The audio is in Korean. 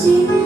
지금